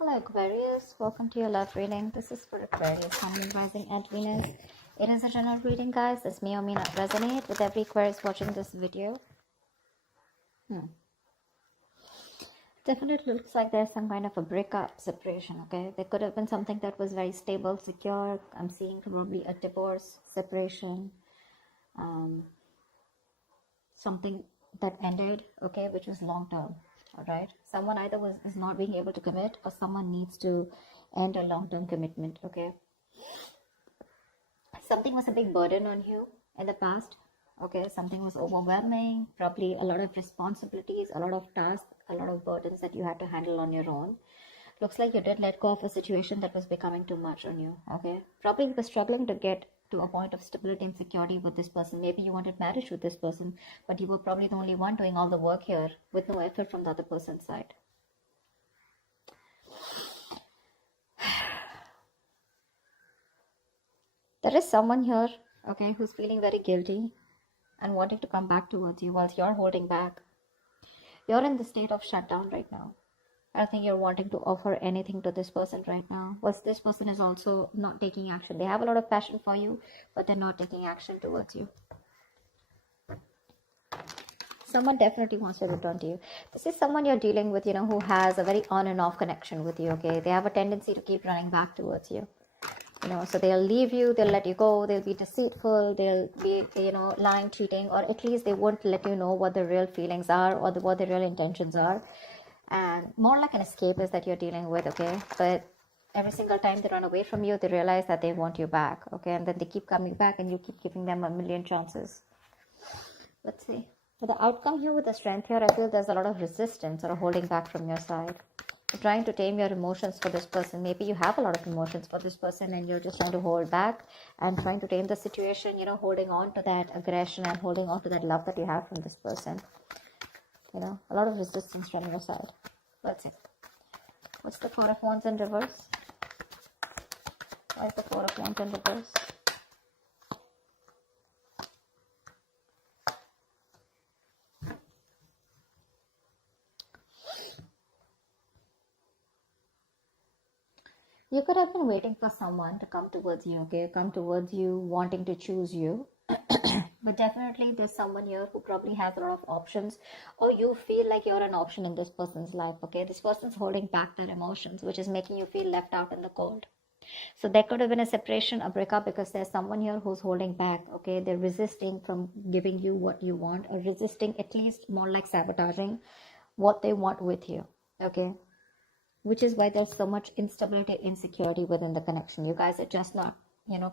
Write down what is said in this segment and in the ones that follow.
Hello Aquarius, welcome to your love reading. This is for Aquarius, Sun, Moon, Rising and Venus. It is a general reading, guys. This may or may not resonate with every Aquarius watching this video. Definitely looks like there's some kind of a breakup, separation, okay? There could have been something that was very stable, secure. I'm seeing probably a divorce, separation, something that ended, okay, which was long term. All right, someone either is not being able to commit, or someone needs to end a long-term commitment. Okay, something was a big burden on you in the past. Okay, something was overwhelming, probably a lot of responsibilities, a lot of tasks, a lot of burdens that you had to handle on your own. Looks like you did let go of a situation that was becoming too much on you. Okay, probably you were struggling to get to a point of stability and security with this person. Maybe you wanted marriage with this person, but you were probably the only one doing all the work here with no effort from the other person's side. There is someone here, okay, who's feeling very guilty and wanting to come back towards you whilst you're holding back. You're in the state of shutdown right now. I don't think you're wanting to offer anything to this person right now. Whilst this person is also not taking action. They have a lot of passion for you, but they're not taking action towards you. Someone definitely wants to return to you. This is someone you're dealing with, who has a very on and off connection with you, okay? They have a tendency to keep running back towards you. So they'll leave you, they'll let you go, they'll be deceitful, they'll be, lying, cheating, or at least they won't let you know what the real feelings are or what the real intentions are. And more like an escapist that you're dealing with, okay? But every single time they run away from you, they realize that they want you back, okay? And then they keep coming back and you keep giving them a million chances. Let's see. For the outcome here with the Strength here, I feel there's a lot of resistance or holding back from your side. You're trying to tame your emotions for this person. Maybe you have a lot of emotions for this person and you're just trying to hold back and trying to tame the situation, holding on to that aggression and holding on to that love that you have from this person. A lot of resistance from your side. Let's see. What's the Four of Wands in reverse? Why is the Four of Wands in reverse? You could have been waiting for someone to come towards you, okay? Come towards you, wanting to choose you. But definitely there's someone here who probably has a lot of options, or you feel like you're an option in this person's life, okay? This person's holding back their emotions, which is making you feel left out in the cold. So there could have been a separation, a breakup, because there's someone here who's holding back, okay? They're resisting from giving you what you want, or resisting, at least more like sabotaging what they want with you, okay? Which is why there's so much instability, insecurity within the connection. You guys are just not,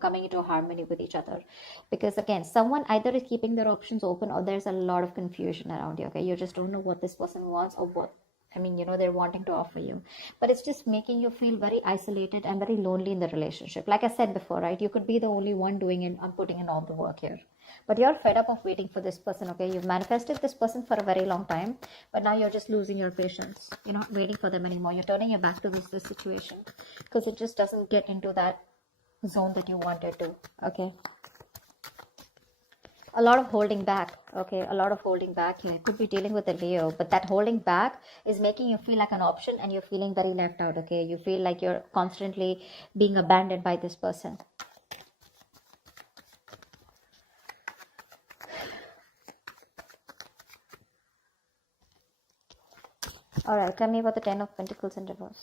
coming into harmony with each other. Because again, someone either is keeping their options open, or there's a lot of confusion around you, okay? You just don't know what this person wants, or what, they're wanting to offer you. But it's just making you feel very isolated and very lonely in the relationship. Like I said before, right? You could be the only one doing it and putting in all the work here. But you're fed up of waiting for this person, okay? You've manifested this person for a very long time, but now you're just losing your patience. You're not waiting for them anymore. You're turning your back to this situation because it just doesn't get into that zone that you wanted to, okay? A lot of holding back, okay? A lot of holding back here. Could be dealing with a Leo, but that holding back is making you feel like an option and you're feeling very left out, okay? You feel like you're constantly being abandoned by this person. All right, tell me about the Ten of Pentacles in reverse.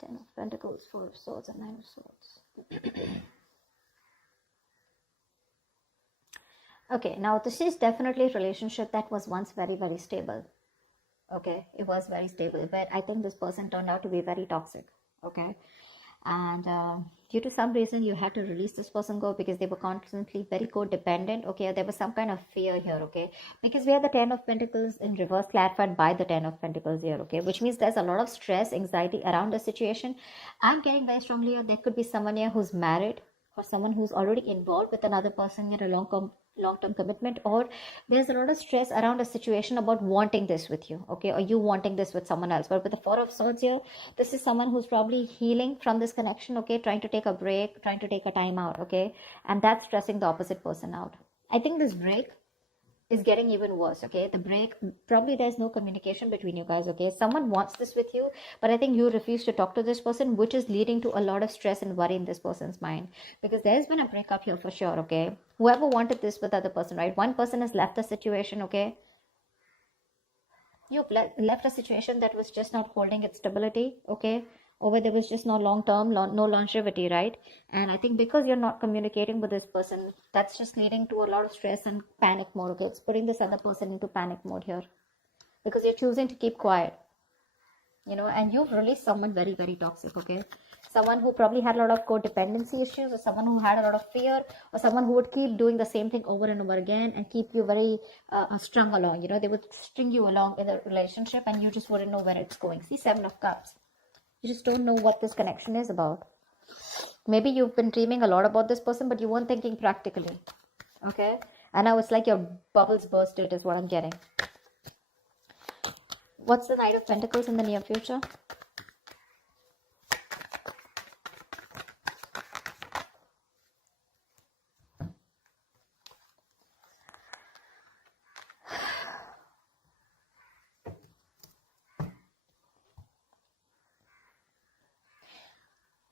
Ten of Pentacles, Four of Swords, and Nine of Swords. Okay, now this is definitely a relationship that was once very, very stable. Okay, it was very stable, but I think this person turned out to be very toxic. Okay, and due to some reason you had to release this person go because they were constantly very codependent. Okay, there was some kind of fear here. Okay, because we have the Ten of Pentacles in reverse clarified by the Ten of Pentacles here. Okay, which means there's a lot of stress, anxiety around the situation. I'm getting very strongly here there could be someone here who's married, or someone who's already involved with another person in a long-term commitment, or there's a lot of stress around a situation about wanting this with you, okay, or you wanting this with someone else. But with the Four of Swords here, this is someone who's probably healing from this connection, okay, trying to take a break, trying to take a time out, okay, and that's stressing the opposite person out. I think this break is getting even worse, okay? The break, probably there's no communication between you guys, okay? Someone wants this with you, but I think you refuse to talk to this person, which is leading to a lot of stress and worry in this person's mind, because there's been a breakup here for sure, okay? Whoever wanted this with the other person, right? One person has left the situation, okay? You've left a situation that was just not holding its stability, okay? Or where there was just no long-term, no longevity, right? And I think because you're not communicating with this person, that's just leading to a lot of stress and panic mode, okay? It's putting this other person into panic mode here, because you're choosing to keep quiet, you know, and you've released someone very, very toxic, okay? Someone who probably had a lot of codependency issues, or someone who had a lot of fear, or someone who would keep doing the same thing over and over again and keep you very strung along, you know? They would string you along in a relationship and you just wouldn't know where it's going. See, Seven of Cups. You just don't know what this connection is about. Maybe you've been dreaming a lot about this person, but you weren't thinking practically, okay? And now it's like your bubbles bursted is what I'm getting. What's the Knight of Pentacles in the near future?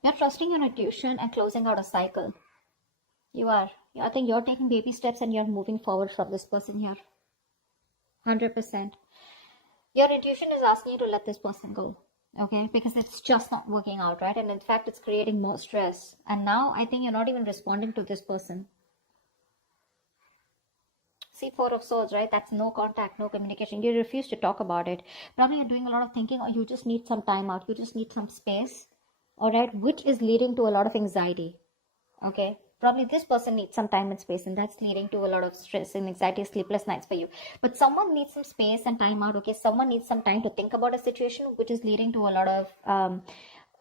You're trusting your intuition and closing out a cycle. You are. I think you're taking baby steps and you're moving forward from this person here. 100%. Your intuition is asking you to let this person go, okay? Because it's just not working out, right? And in fact, it's creating more stress. And now I think you're not even responding to this person. See, Four of Swords, right? That's no contact, no communication. You refuse to talk about it. Probably you're doing a lot of thinking, or you just need some time out. You just need some space. All right, which is leading to a lot of anxiety, okay? Probably this person needs some time and space, and that's leading to a lot of stress and anxiety, sleepless nights for you. But someone needs some space and time out, okay? Someone needs some time to think about a situation, which is leading to a lot of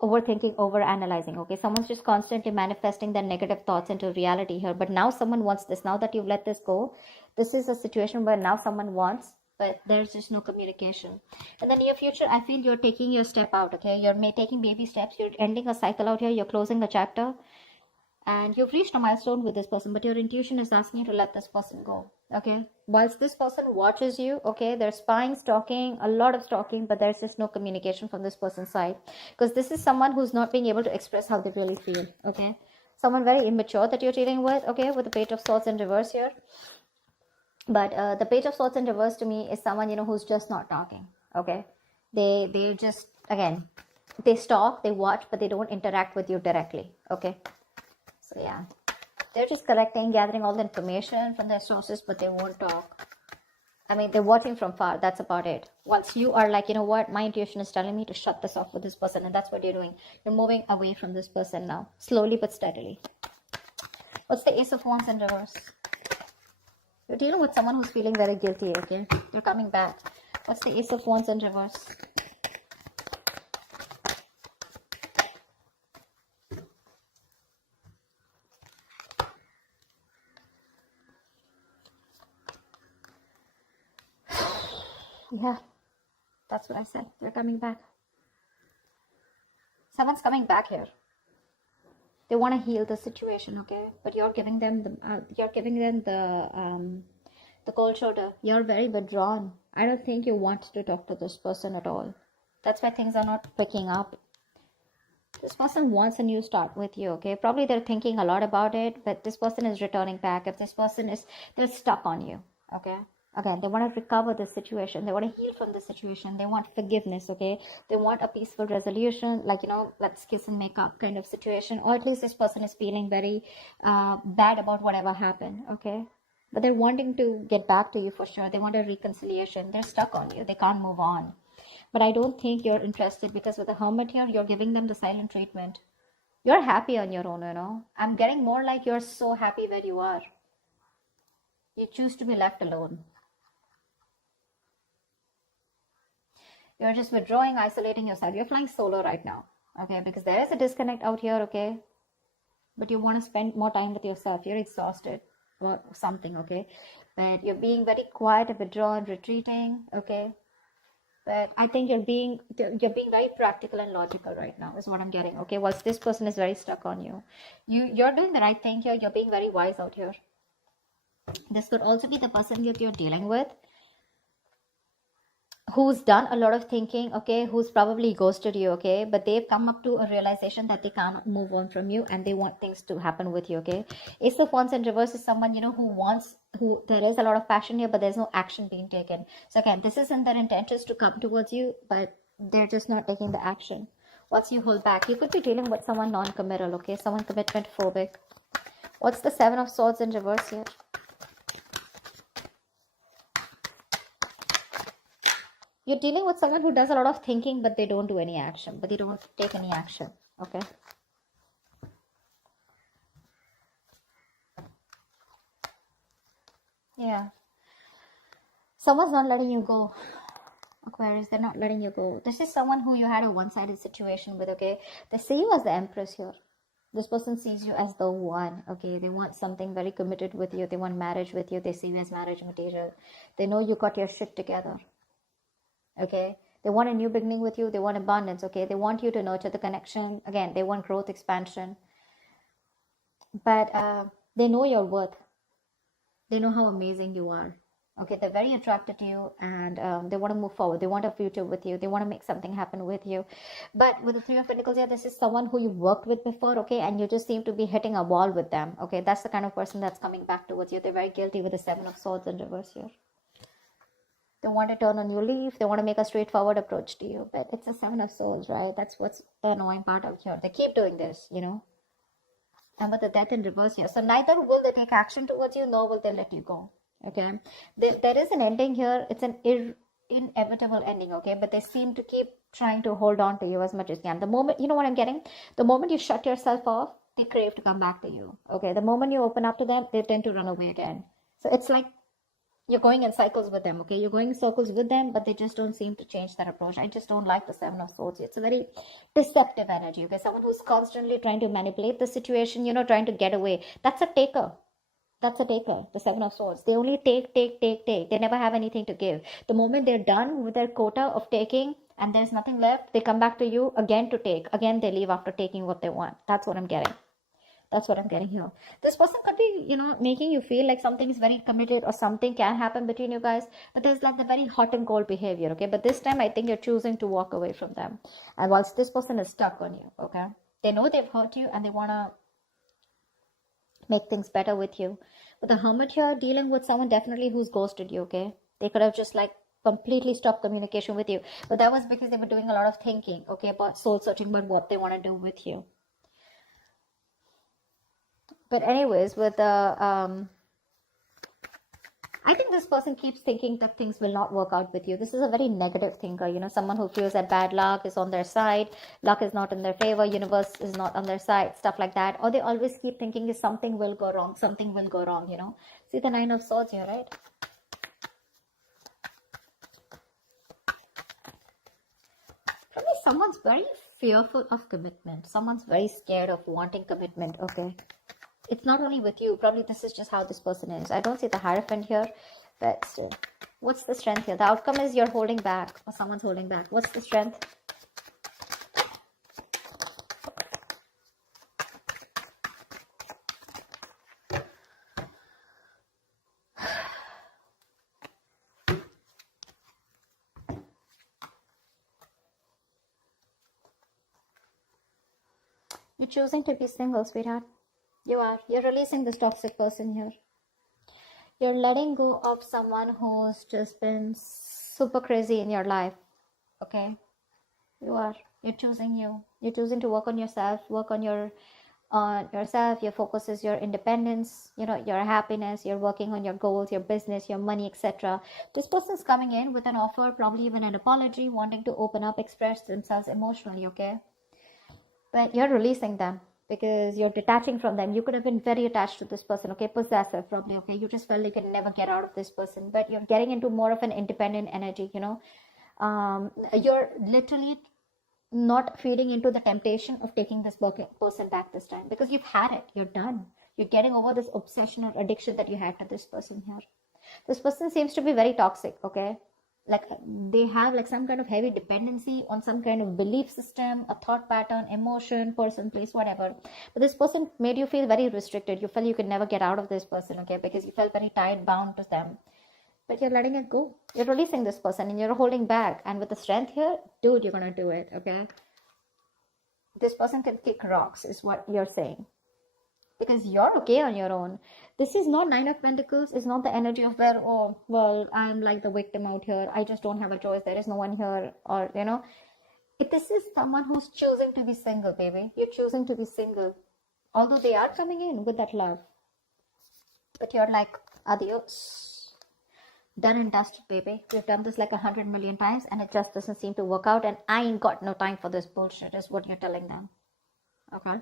overthinking, overanalyzing, okay? Someone's just constantly manifesting their negative thoughts into reality here. But now someone wants this. Now that you've let this go, this is a situation where now someone wants, but there's just no communication. In the near future, I feel you're taking your step out, okay? You're taking baby steps. You're ending a cycle out here. You're closing a chapter. And you've reached a milestone with this person, but your intuition is asking you to let this person go, okay? Whilst this person watches you, okay, they're spying, stalking, a lot of stalking, but there's just no communication from this person's side. Because this is someone who's not being able to express how they really feel, okay? Someone very immature that you're dealing with, okay, with the Page of Swords in reverse here. But the Page of Swords in reverse to me is someone, you know, who's just not talking, okay? They just, again, they stalk, they watch, but they don't interact with you directly, okay? So yeah, they're just collecting, gathering all the information from their sources, but they won't talk. I mean, they're watching from far, that's about it. Once you are like, you know what, my intuition is telling me to shut this off with this person, and that's what you're doing. You're moving away from this person now, slowly but steadily. What's the Ace of Wands in reverse? You're dealing with someone who's feeling very guilty, okay? They're coming back. What's the Ace of Wands in reverse? Yeah, that's what I said. They're coming back. Someone's coming back here. They want to heal the situation, okay? But you're giving them the cold shoulder. You're very withdrawn. I don't think you want to talk to this person at all. That's why things are not picking up. This person wants a new start with you, okay? Probably they're thinking a lot about it, but this person is returning back. If this person is, they're stuck on you, okay? Again, they want to recover the situation. They want to heal from the situation. They want forgiveness, okay? They want a peaceful resolution, like, you know, let's kiss and make up kind of situation. Or at least this person is feeling very bad about whatever happened, okay? But they're wanting to get back to you for sure. They want a reconciliation. They're stuck on you. They can't move on. But I don't think you're interested, because with the Hermit here, you're giving them the silent treatment. You're happy on your own, you know? I'm getting more like you're so happy where you are. You choose to be left alone. You're just withdrawing, isolating yourself. You're flying solo right now, okay? Because there is a disconnect out here, okay? But you want to spend more time with yourself. You're exhausted. or something, okay? But you're being very quiet and withdrawn, retreating, okay? But I think you're being very practical and logical right now, is what I'm getting, okay? Whilst this person is very stuck on you. You're doing the right thing here. You're being very wise out here. This could also be the person that you're dealing with, who's done a lot of thinking, okay, who's probably ghosted you, okay, but they've come up to a realization that they can't move on from you and they want things to happen with you, okay? Ace of Wands in reverse is someone, you know, who there is a lot of passion here, but there's no action being taken. So again, this isn't their intentions to come towards you, but they're just not taking the action. What's you hold back? You could be dealing with someone non-committal, okay, someone commitment phobic. What's the Seven of Swords in reverse here? You're dealing with someone who does a lot of thinking, but they don't do any action, but they don't take any action, okay? Yeah. Someone's not letting you go, Aquarius. They're not letting you go. This is someone who you had a one-sided situation with, okay? They see you as the Empress here. This person sees you as the one, okay? They want something very committed with you. They want marriage with you. They see you as marriage material. They know you got your shit together. Okay, they want a new beginning with you. They want abundance, okay? They want you to nurture the connection. Again, they want growth, expansion. But they know your worth. They know how amazing you are. Okay, they're very attracted to you, and they want to move forward. They want a future with you. They want to make something happen with you. But with the Three of Pentacles here, this is someone who you've worked with before, okay? And you just seem to be hitting a wall with them, okay? That's the kind of person that's coming back towards you. They're very guilty with the Seven of Swords in reverse here. They want to turn a new leaf. They want to make a straightforward approach to you. But it's a Seven of Swords, right? That's what's the annoying part out here. They keep doing this, you know. And with the Death in reverse here. So neither will they take action towards you, nor will they let you go. Okay. There is an ending here. It's an inevitable ending, okay? But they seem to keep trying to hold on to you as much as can. The moment, you know what I'm getting? The moment you shut yourself off, they crave to come back to you. Okay. The moment you open up to them, they tend to run away again. So it's like you're going in cycles with them, okay? You're going in circles with them, but they just don't seem to change their approach. I just don't like the Seven of Swords. It's a very deceptive energy, okay? Someone who's constantly trying to manipulate the situation, you know, trying to get away. That's a taker. That's a taker, the Seven of Swords. They only take. They never have anything to give. The moment they're done with their quota of taking and there's nothing left, they come back to you again to take. Again, they leave after taking what they want. That's what I'm getting. That's what I'm getting here. This person could be, you know, making you feel like something is very committed or something can happen between you guys. But there's like the very hot and cold behavior, okay? But this time, I think you're choosing to walk away from them. And whilst this person is stuck on you, okay? They know they've hurt you and they want to make things better with you. But the Hermit here, dealing with someone definitely who's ghosted you, okay? They could have just like completely stopped communication with you. But that was because they were doing a lot of thinking, okay, about soul searching, about what they want to do with you. But anyways, with the, I think this person keeps thinking that things will not work out with you. This is a very negative thinker, you know, someone who feels that bad luck is on their side, luck is not in their favor, universe is not on their side, stuff like that. Or they always keep thinking is something will go wrong, you know. See the Nine of Swords here, right? Probably someone's very fearful of commitment. Someone's very scared of wanting commitment, okay? It's not only with you. Probably this is just how this person is. I don't see the Hierophant here, but still. What's the strength here? The outcome is you're holding back or someone's holding back. What's the strength? You're choosing to be single, sweetheart. You are. You're releasing this toxic person here. You're letting go of someone who's just been super crazy in your life. Okay? You are. You're choosing you. You're choosing to work on yourself, work on yourself. Your focus is your independence, you know, your happiness. You're working on your goals, your business, your money, etc. This person's coming in with an offer, probably even an apology, wanting to open up, express themselves emotionally, okay? But you're releasing them because you're detaching from them. You could have been very attached to this person, okay? Possessive, probably, okay? You just felt you could never get out of this person, but you're getting into more of an independent energy, you know? You're literally not feeding into the temptation of taking this person back this time because you've had it. You're done. You're getting over this obsession or addiction that you had to this person here. This person seems to be very toxic, okay? Like they have like some kind of heavy dependency on some kind of belief system, a thought pattern, emotion, person, place, whatever. But this person made you feel very restricted. You felt you could never get out of this person, okay? Because you felt very tied, bound to them. But you're letting it go. You're releasing this person and you're holding back. And with the strength here, dude, you're gonna do it, okay? This person can kick rocks, is what you're saying. Because you're okay on your own. This is not Nine of Pentacles. It's not the energy of where, oh, well, I'm like the victim out here. I just don't have a choice. There is no one here. Or, you know, this is someone who's choosing to be single, baby. You're choosing to be single. Although they are coming in with that love. But you're like, adios. Done and dusted, baby. We've done this like 100 million times and it just doesn't seem to work out. And I ain't got no time for this bullshit, is what you're telling them. Okay?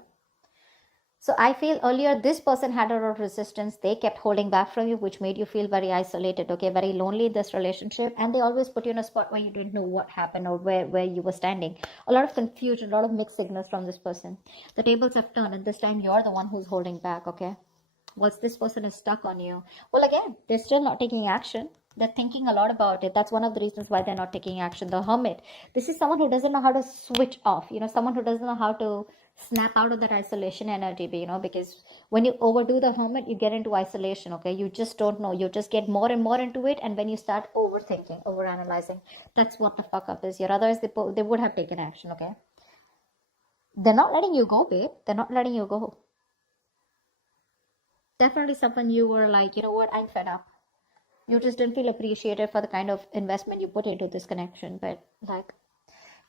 So I feel earlier this person had a lot of resistance. They kept holding back from you, which made you feel very isolated, okay, very lonely in this relationship. And they always put you in a spot where you didn't know what happened or where you were standing. A lot of confusion, a lot of mixed signals from this person. The tables have turned and this time you're the one who's holding back, okay? Once this person is stuck on you, well, again, they're still not taking action. They're thinking a lot about it. That's one of the reasons why they're not taking action. The Hermit. This is someone who doesn't know how to switch off. You know, someone who doesn't know how to snap out of that isolation energy, you know, because when you overdo the Hermit, you get into isolation, okay? You just don't know. You just get more and more into it. And when you start overthinking, overanalyzing, that's what the fuck up is here. Otherwise, they would have taken action, okay? They're not letting you go, babe. They're not letting you go. Definitely someone you were like, you know what, I'm fed up. You just didn't feel appreciated for the kind of investment you put into this connection. But like,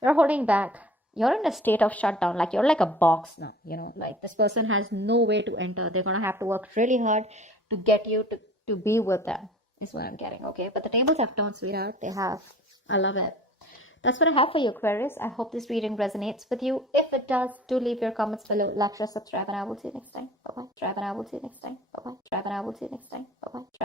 you're holding back. You're in a state of shutdown. Like you're like a box now, you know, like this person has no way to enter. They're going to have to work really hard to get you to be with them, is what I'm getting, okay? But the tables have turned, sweetheart. They have. I love it. That's what I have for you, Aquarius. I hope this reading resonates with you. If it does, do leave your comments below. Like, share, subscribe, and I will see you next time. Bye-bye. Subscribe, and I will see you next time. Bye-bye. Subscribe, and I will see you next time. Bye-bye.